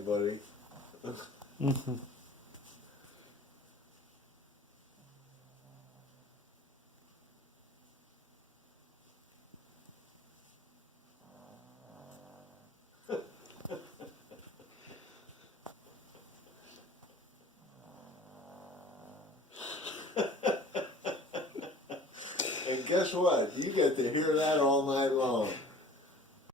right, buddy. And guess what? You get to hear that all night long.